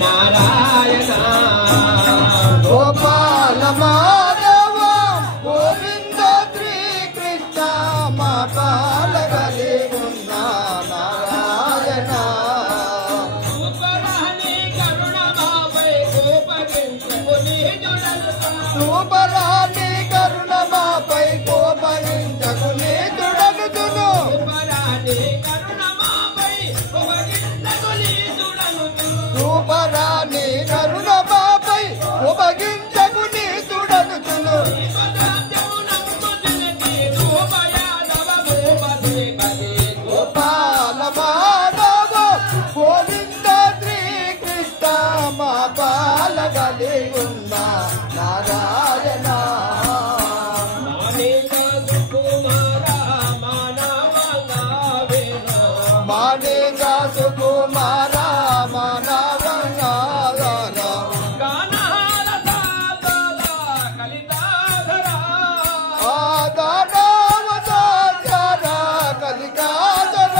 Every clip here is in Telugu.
నారాయణ గోపాల మాధవ గోవింద శ్రీ కృష్ణ మా పాలగలి ఉన్న నారాయణ సూపరాణి కరుణమాపై కోపగించుకుని జుడలుతును సూపరాణి కరుణమాపై కోపగించకుని జుడలుతును సూపరాణి కరుణమాపై కోపగించుకుని జుడలుతును సూపరాణి కరుణమాపై కోపగించకుని జుడలుతును గోపాల మాధవ గోవింద శ్రీ కృష్ణ మా పాలగలి ఉన్న నారాయణ మాణిక సుకుమార మానవంగార ఆదానవతార కలికాదర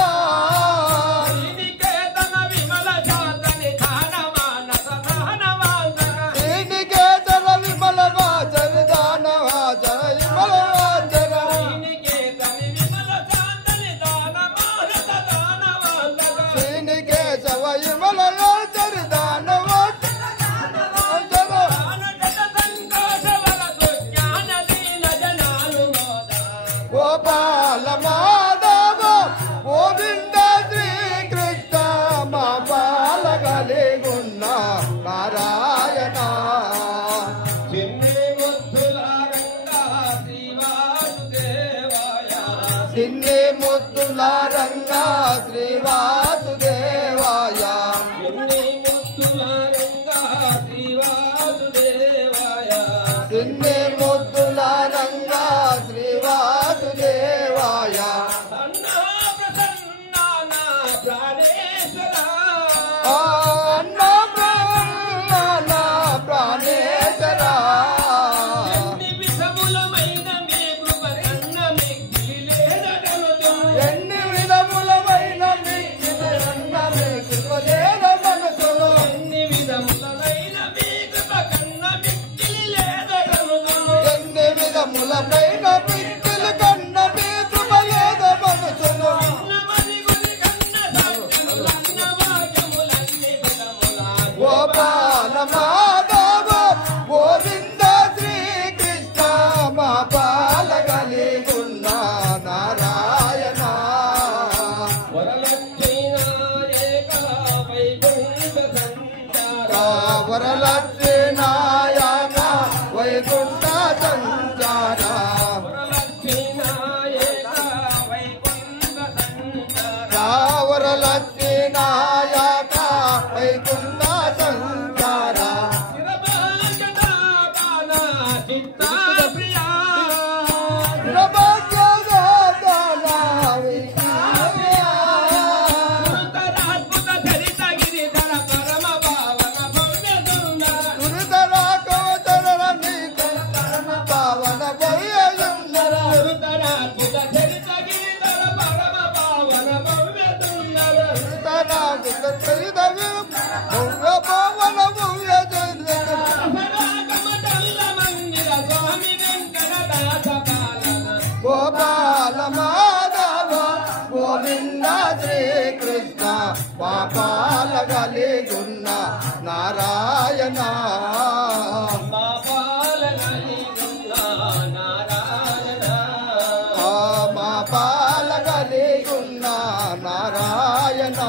శ్రీనికేతన విమల వాచర దానవాచర విమల వాచర శ్రీనికేశవ విమల వాచర దానవాచర గోపాల మాధవ గోవింద శ్రీ కృష్ణ మా పాలగలి ఉన్న నారాయణ సిన్ని ముద్దుల రంగా శ్రీవాసుదేవాయ సిన్ని ముద్దుల రంగా శ్రీవాసుదేవాయ అన్న ప్రాణ ప్రాణేశ్వర ఎన్ని విధములమైన మీకు అన్న మీకు లేద మనసులో ఎన్ని విధములమైన మిక్కిలి కన్న మీకు లేద మనసులో గోపాల మాధవ గోవింద శ్రీ కృష్ణ మా పాలగలి ఉన్న నారాయణ వరలక్ష్మీ నాయక వైకుంఠ సంచార వరలక్ష్మీ నాయక వైకుంఠ సంచార పావన భవ్య సుందర భవ్య పావన భవ్య సుందర గోపాల మాధవ గోవింద శ్రీ కృష్ణ మా పాలగలి ఉన్న నారాయణ మా పాలగలి ఉన్న నారాయణ